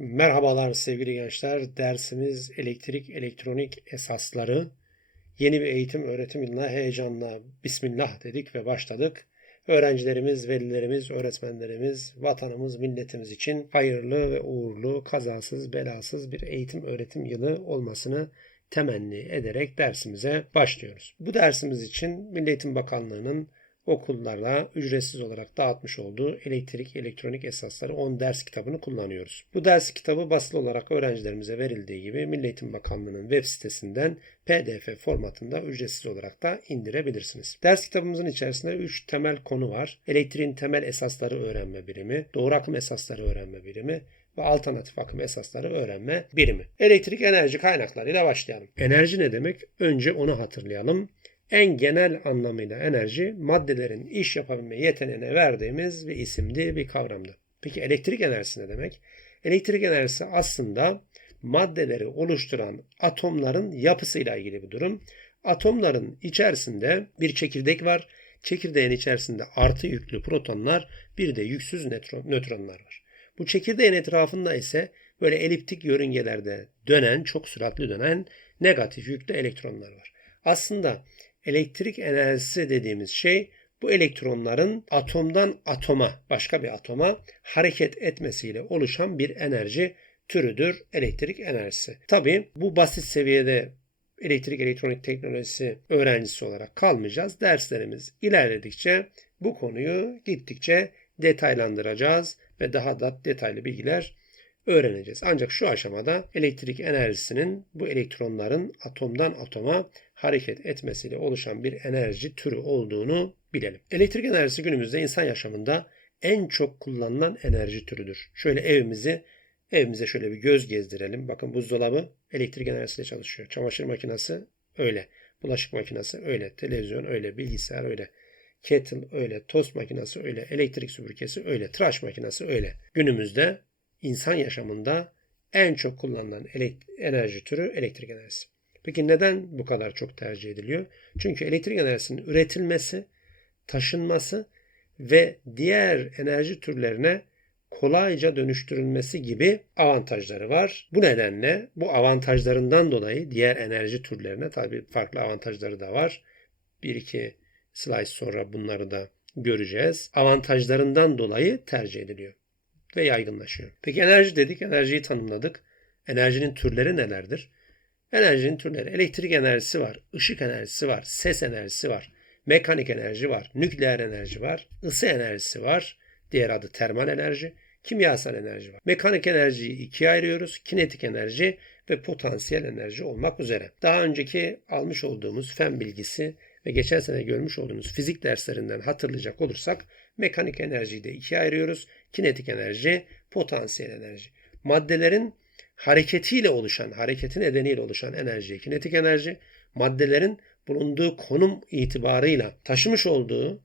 Merhabalar sevgili gençler. Dersimiz elektrik elektronik esasları. Yeni bir eğitim öğretim yılına heyecanla Bismillah dedik ve başladık. Öğrencilerimiz, velilerimiz, öğretmenlerimiz, vatanımız, milletimiz için hayırlı ve uğurlu, kazasız, belasız bir eğitim öğretim yılı olmasını temenni ederek dersimize başlıyoruz. Bu dersimiz için Milli Eğitim Bakanlığı'nın okullara ücretsiz olarak dağıtmış olduğu elektrik elektronik esasları 10 ders kitabını kullanıyoruz. Bu ders kitabı basılı olarak öğrencilerimize verildiği gibi Milli Eğitim Bakanlığı'nın web sitesinden PDF formatında ücretsiz olarak da indirebilirsiniz. Ders kitabımızın içerisinde 3 temel konu var. Elektriğin temel esasları öğrenme birimi, doğru akım esasları öğrenme birimi ve alternatif akım esasları öğrenme birimi. Elektrik enerji kaynaklarıyla başlayalım. Enerji ne demek? Önce onu hatırlayalım. En genel anlamıyla enerji maddelerin iş yapabilme yeteneğine verdiğimiz bir isimdi, bir kavramdı. Peki elektrik enerjisi ne demek? Elektrik enerjisi aslında maddeleri oluşturan atomların yapısıyla ilgili bir durum. Atomların içerisinde bir çekirdek var. Çekirdeğin içerisinde artı yüklü protonlar, bir de yüksüz nötronlar var. Bu çekirdeğin etrafında ise böyle eliptik yörüngelerde dönen, çok süratli dönen negatif yüklü elektronlar var. Aslında elektrik enerjisi dediğimiz şey bu elektronların atomdan atoma, başka bir atoma hareket etmesiyle oluşan bir enerji türüdür elektrik enerjisi. Tabi bu basit seviyede elektrik elektronik teknolojisi öğrencisi olarak kalmayacağız. Derslerimiz ilerledikçe bu konuyu gittikçe detaylandıracağız ve daha da detaylı bilgiler öğreneceğiz. Ancak şu aşamada elektrik enerjisinin bu elektronların atomdan atoma hareket etmesiyle oluşan bir enerji türü olduğunu bilelim. Elektrik enerjisi günümüzde insan yaşamında en çok kullanılan enerji türüdür. Şöyle evimizi evimize şöyle bir göz gezdirelim. Bakın buzdolabı elektrik enerjisiyle çalışıyor. Çamaşır makinesi öyle. Bulaşık makinesi öyle. Televizyon öyle. Bilgisayar öyle. Kettle öyle. Tost makinesi öyle. Elektrik süpürgesi öyle. Tıraş makinesi öyle. Günümüzde insan yaşamında en çok kullanılan enerji türü elektrik enerjisi. Peki neden bu kadar çok tercih ediliyor? Çünkü elektrik enerjisinin üretilmesi, taşınması ve diğer enerji türlerine kolayca dönüştürülmesi gibi avantajları var. Bu nedenle bu avantajlarından dolayı diğer enerji türlerine tabi farklı avantajları da var. Bir iki slide sonra bunları da göreceğiz. Avantajlarından dolayı tercih ediliyor ve yaygınlaşıyor. Peki enerji dedik, enerjiyi tanımladık. Enerjinin türleri nelerdir? Enerjinin türleri elektrik enerjisi var, ışık enerjisi var, ses enerjisi var, mekanik enerji var, nükleer enerji var, ısı enerjisi var, diğer adı termal enerji, kimyasal enerji var. Mekanik enerjiyi ikiye ayırıyoruz. Kinetik enerji ve potansiyel enerji olmak üzere. Daha önceki almış olduğumuz fen bilgisi ve geçen sene görmüş olduğumuz fizik derslerinden hatırlayacak olursak mekanik enerjiyi de ikiye ayırıyoruz. Kinetik enerji, potansiyel enerji. Maddelerin hareketiyle oluşan, hareketi nedeniyle oluşan enerji, kinetik enerji, maddelerin bulunduğu konum itibarıyla taşımış olduğu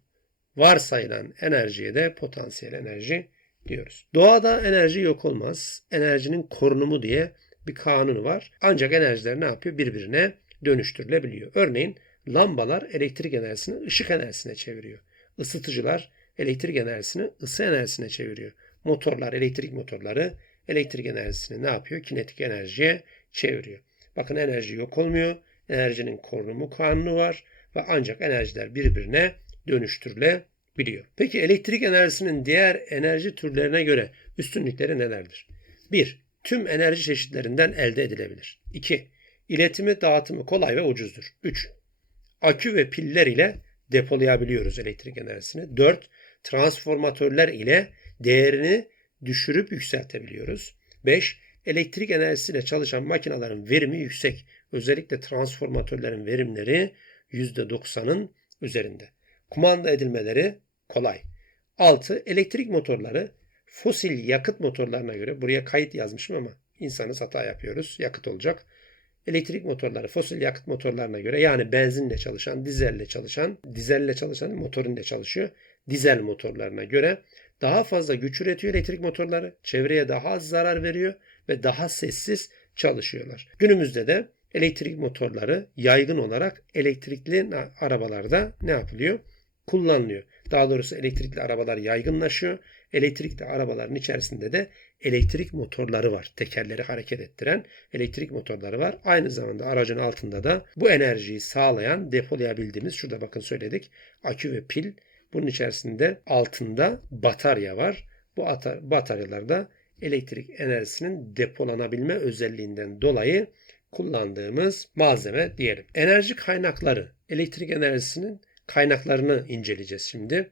varsayılan enerjiye de potansiyel enerji diyoruz. Doğada enerji yok olmaz. Enerjinin korunumu diye bir kanunu var. Ancak enerjiler ne yapıyor? Birbirine dönüştürülebiliyor. Örneğin lambalar elektrik enerjisini ışık enerjisine çeviriyor. Isıtıcılar elektrik enerjisini ısı enerjisine çeviriyor. Motorlar, elektrik motorları elektrik enerjisini ne yapıyor? Kinetik enerjiye çeviriyor. Bakın enerji yok olmuyor. Enerjinin korunumu kanunu var ve ancak enerjiler birbirine dönüştürülebiliyor. Peki elektrik enerjisinin diğer enerji türlerine göre üstünlükleri nelerdir? 1. Tüm enerji çeşitlerinden elde edilebilir. 2. İletimi, dağıtımı kolay ve ucuzdur. 3. Akü ve piller ile depolayabiliyoruz elektrik enerjisini. 4. Transformatörler ile değerini düşürüp yükseltebiliyoruz. 5. Elektrik enerjisiyle çalışan makinelerin verimi yüksek. Özellikle transformatörlerin verimleri %90'ın üzerinde. Kumanda edilmeleri kolay. 6. Elektrik motorları fosil yakıt motorlarına göre buraya kayıt yazmışım ama insanız hata yapıyoruz. Yakıt olacak. Elektrik motorları fosil yakıt motorlarına göre yani benzinle çalışan, dizelle çalışan, dizelle çalışan motorun çalışıyor. Dizel motorlarına göre daha fazla güç üretiyor elektrik motorları, çevreye daha az zarar veriyor ve daha sessiz çalışıyorlar. Günümüzde de elektrik motorları yaygın olarak elektrikli arabalarda ne yapılıyor? Kullanılıyor. Daha doğrusu elektrikli arabalar yaygınlaşıyor. Elektrikli arabaların içerisinde de elektrik motorları var. Tekerleri hareket ettiren elektrik motorları var. Aynı zamanda aracın altında da bu enerjiyi sağlayan depolayabildiğimiz şurada bakın söyledik akü ve pil. Bunun içerisinde altında batarya var. Bu ata- bataryalarda elektrik enerjisinin depolanabilme özelliğinden dolayı kullandığımız malzeme diyelim. Enerji kaynakları, elektrik enerjisinin kaynaklarını inceleyeceğiz şimdi.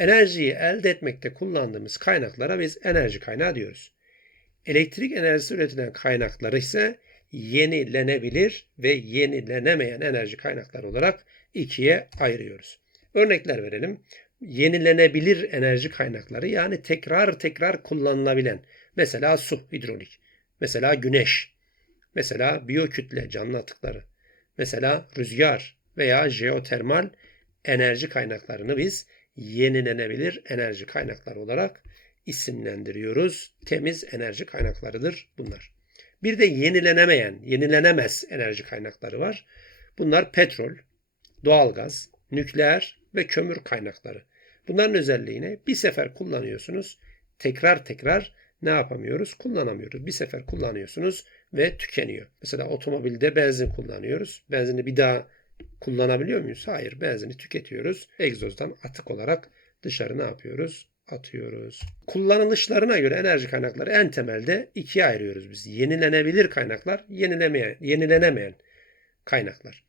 Enerjiyi elde etmekte kullandığımız kaynaklara biz enerji kaynağı diyoruz. Elektrik enerjisi üretilen kaynakları ise yenilenebilir ve yenilenemeyen enerji kaynakları olarak ikiye ayırıyoruz. Örnekler verelim. Yenilenebilir enerji kaynakları yani tekrar tekrar kullanılabilen mesela su, hidrolik, mesela güneş, mesela biyokütle canlı atıkları, mesela rüzgar veya jeotermal enerji kaynaklarını biz yenilenebilir enerji kaynakları olarak isimlendiriyoruz. Temiz enerji kaynaklarıdır bunlar. Bir de yenilenemeyen, yenilenemez enerji kaynakları var. Bunlar petrol, doğalgaz, nükleer ve kömür kaynakları. Bunların özelliğini bir sefer kullanıyorsunuz. Tekrar tekrar ne yapamıyoruz? Kullanamıyoruz. Bir sefer kullanıyorsunuz ve tükeniyor. Mesela otomobilde benzin kullanıyoruz. Benzini bir daha kullanabiliyor muyuz? Hayır. Benzini tüketiyoruz. Egzozdan atık olarak dışarı ne yapıyoruz? Atıyoruz. Kullanılışlarına göre enerji kaynakları en temelde ikiye ayırıyoruz biz. Yenilenebilir kaynaklar, yenilemeyen, yenilenemeyen kaynaklar.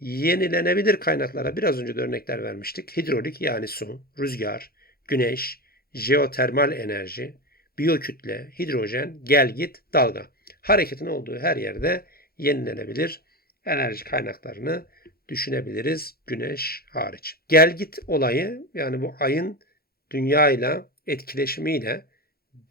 Yenilenebilir kaynaklara biraz önce de örnekler vermiştik. Hidrolik yani su, rüzgar, güneş, jeotermal enerji, biyokütle, hidrojen, gelgit, dalga. Hareketin olduğu her yerde yenilenebilir enerji kaynaklarını düşünebiliriz güneş hariç. Gelgit olayı yani bu ayın dünya ile etkileşimiyle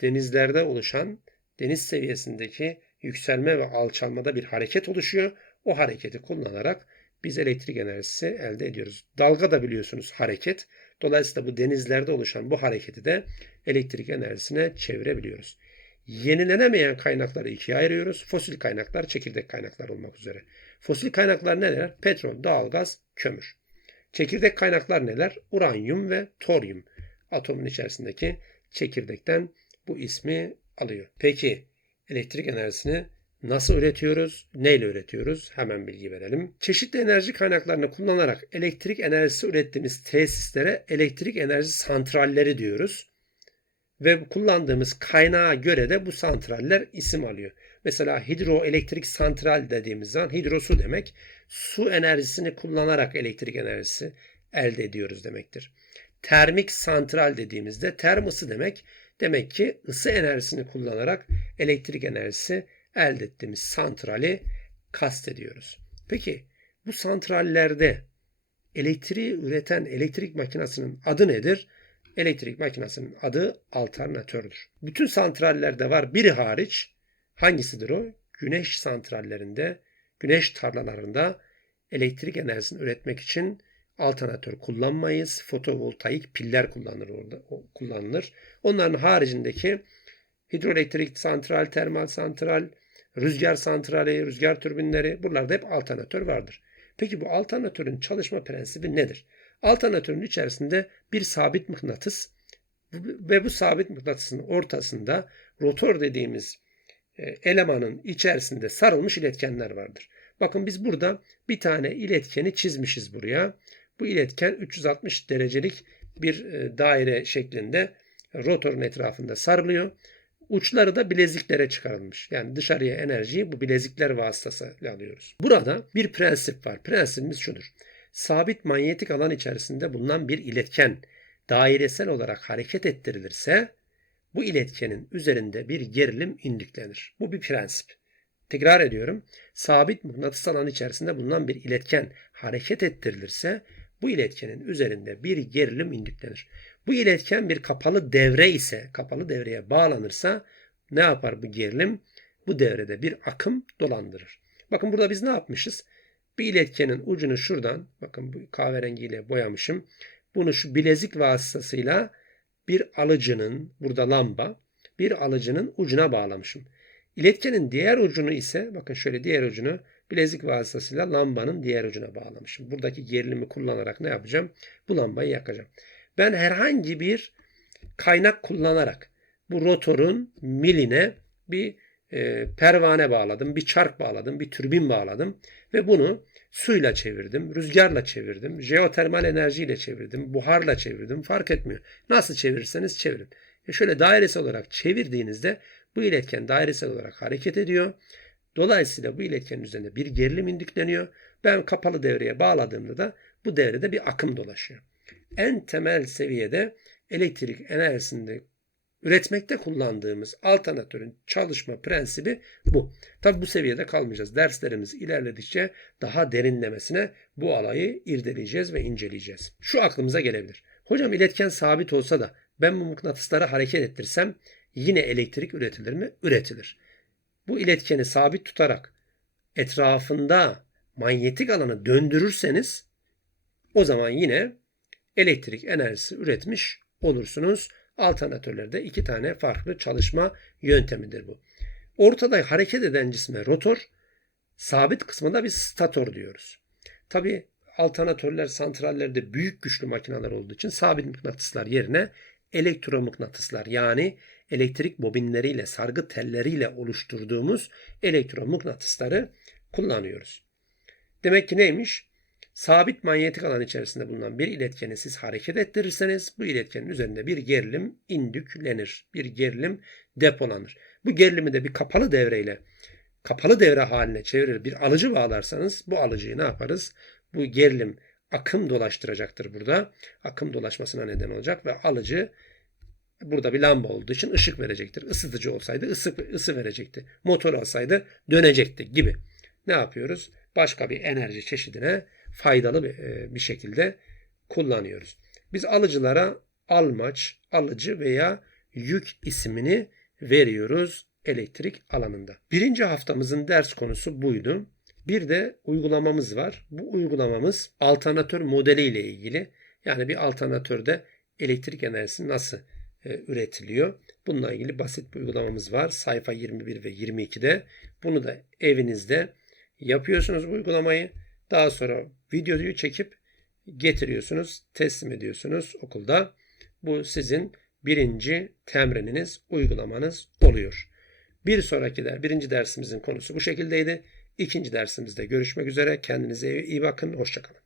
denizlerde oluşan deniz seviyesindeki yükselme ve alçalmada bir hareket oluşuyor. O hareketi kullanarak biz elektrik enerjisi elde ediyoruz. Dalga da biliyorsunuz hareket. Dolayısıyla bu denizlerde oluşan bu hareketi de elektrik enerjisine çevirebiliyoruz. Yenilenemeyen kaynakları ikiye ayırıyoruz. Fosil kaynaklar, çekirdek kaynaklar olmak üzere. Fosil kaynaklar neler? Petrol, doğalgaz, kömür. Çekirdek kaynaklar neler? Uranyum ve toryum. Atomun içerisindeki çekirdekten bu ismi alıyor. Peki elektrik enerjisini nasıl üretiyoruz? Neyle üretiyoruz? Hemen bilgi verelim. Çeşitli enerji kaynaklarını kullanarak elektrik enerjisi ürettiğimiz tesislere elektrik enerji santralleri diyoruz. Ve kullandığımız kaynağa göre de bu santraller isim alıyor. Mesela hidroelektrik santral dediğimiz zaman hidro su demek. Su enerjisini kullanarak elektrik enerjisi elde ediyoruz demektir. Termik santral dediğimizde termosu demek. Demek ki ısı enerjisini kullanarak elektrik enerjisi elde ettiğimiz santrali kastediyoruz. Peki bu santrallerde elektriği üreten elektrik makinesinin adı nedir? Elektrik makinesinin adı alternatördür. Bütün santrallerde var biri hariç. Hangisidir o? Güneş santrallerinde, güneş tarlalarında elektrik enerjisini üretmek için alternatör kullanmayız. Fotovoltaik piller kullanılır orada kullanılır. Onların haricindeki hidroelektrik santral, termal santral, rüzgar santrali, rüzgar türbinleri buralarda hep alternatör vardır. Peki bu alternatörün çalışma prensibi nedir? Alternatörün içerisinde bir sabit mıknatıs ve bu sabit mıknatısın ortasında rotor dediğimiz elemanın içerisinde sarılmış iletkenler vardır. Bakın biz burada bir tane iletkeni çizmişiz buraya. Bu iletken 360 derecelik bir e, daire şeklinde rotorun etrafında sarılıyor. Uçları da bileziklere çıkarılmış. Yani dışarıya enerjiyi bu bilezikler vasıtasıyla alıyoruz. Burada bir prensip var. Prensibimiz şudur. Sabit manyetik alan içerisinde bulunan bir iletken dairesel olarak hareket ettirilirse bu iletkenin üzerinde bir gerilim indüklenir. Bu bir prensip. Tekrar ediyorum. Sabit mıknatıs alan içerisinde bulunan bir iletken hareket ettirilirse bu iletkenin üzerinde bir gerilim indüklenir. Bu iletken bir kapalı devre ise, kapalı devreye bağlanırsa ne yapar bu gerilim? Bu devrede bir akım dolandırır. Bakın burada biz ne yapmışız? Bir iletkenin ucunu şuradan, bakın bu kahverengiyle boyamışım. Bunu şu bilezik vasıtasıyla bir alıcının, burada lamba, bir alıcının ucuna bağlamışım. İletkenin diğer ucunu ise, bakın şöyle diğer ucunu bilezik vasıtasıyla lambanın diğer ucuna bağlamışım. Buradaki gerilimi kullanarak ne yapacağım? Bu lambayı yakacağım. Ben herhangi bir kaynak kullanarak bu rotorun miline bir e, pervane bağladım, bir çark bağladım, bir türbin bağladım ve bunu suyla çevirdim, rüzgarla çevirdim, jeotermal enerjiyle çevirdim, buharla çevirdim fark etmiyor. Nasıl çevirirseniz çevirin. E şöyle dairesel olarak çevirdiğinizde bu iletken dairesel olarak hareket ediyor. Dolayısıyla bu iletkenin üzerinde bir gerilim indükleniyor. Ben kapalı devreye bağladığımda da bu devrede bir akım dolaşıyor. En temel seviyede elektrik enerjisinde üretmekte kullandığımız alternatörün çalışma prensibi bu. Tabi bu seviyede kalmayacağız. Derslerimiz ilerledikçe daha derinlemesine bu alayı irdeleyeceğiz ve inceleyeceğiz. Şu aklımıza gelebilir. Hocam iletken sabit olsa da ben bu mıknatısları hareket ettirsem yine elektrik üretilir mi? Üretilir. Bu iletkeni sabit tutarak etrafında manyetik alanı döndürürseniz o zaman yine elektrik enerjisi üretmiş olursunuz. Alternatörlerde iki tane farklı çalışma yöntemidir bu. Ortada hareket eden cisme rotor, sabit kısmında bir stator diyoruz. Tabi alternatörler santrallerde büyük güçlü makineler olduğu için sabit mıknatıslar yerine elektromıknatıslar yani elektrik bobinleriyle, sargı telleriyle oluşturduğumuz elektromıknatısları kullanıyoruz. Demek ki neymiş? Sabit manyetik alan içerisinde bulunan bir iletkeni siz hareket ettirirseniz bu iletkenin üzerinde bir gerilim indüklenir. Bir gerilim depolanır. Bu gerilimi de bir kapalı devreyle kapalı devre haline çevirir bir alıcı bağlarsanız bu alıcıyı ne yaparız? Bu gerilim akım dolaştıracaktır burada. Akım dolaşmasına neden olacak ve alıcı burada bir lamba olduğu için ışık verecektir. Isıtıcı olsaydı ısı, ısı verecekti. Motor olsaydı dönecekti gibi. Ne yapıyoruz? Başka bir enerji çeşidine faydalı bir, bir şekilde kullanıyoruz. Biz alıcılara almaç, alıcı veya yük ismini veriyoruz elektrik alanında. Birinci haftamızın ders konusu buydu. Bir de uygulamamız var. Bu uygulamamız alternatör modeli ile ilgili. Yani bir alternatörde elektrik enerjisi nasıl e, üretiliyor? Bununla ilgili basit bir uygulamamız var. Sayfa 21 ve 22'de. Bunu da evinizde yapıyorsunuz bu uygulamayı. Daha sonra videoyu çekip getiriyorsunuz, teslim ediyorsunuz okulda. Bu sizin birinci temrininiz, uygulamanız oluyor. Bir sonraki de birinci dersimizin konusu bu şekildeydi. İkinci dersimizde görüşmek üzere. Kendinize iyi bakın. Hoşçakalın.